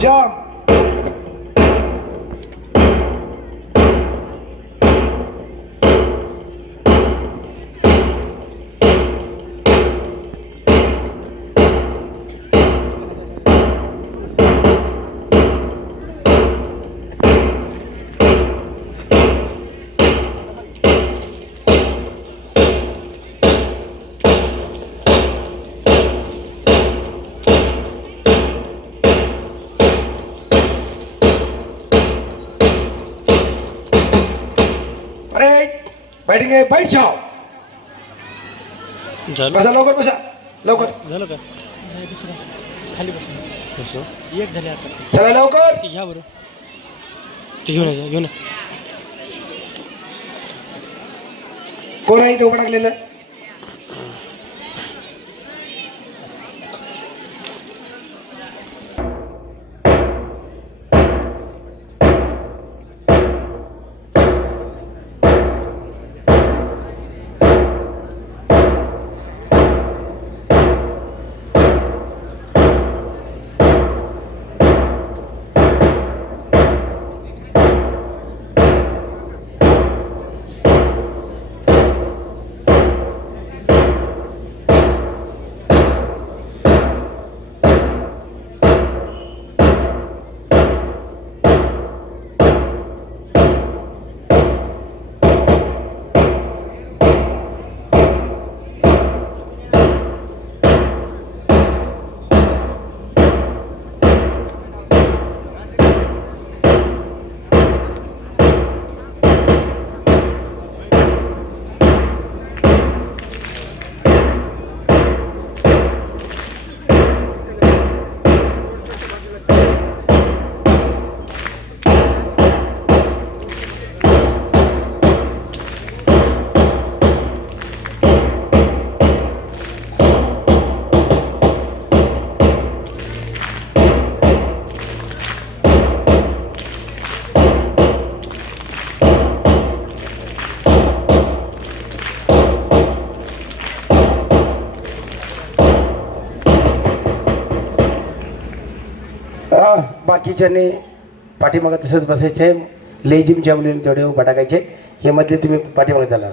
जाम. बैठेंगे, बैठ जाओ. बसा लवकर, बसा लवकर. झालं का नाही दुसरं खाली बसून एक झाले आता चला लवकर. ती घ्या बरं ती घेऊन या घेऊन कोण आहे इथे उभं टाकलेलं? बाकीच्यांनी पाठीमागं तसंच बसायचे. लेझिम ज्या मुलीने तेवढे उभा टाकायचे. हे मधले तुम्ही पाठीमागे झाला.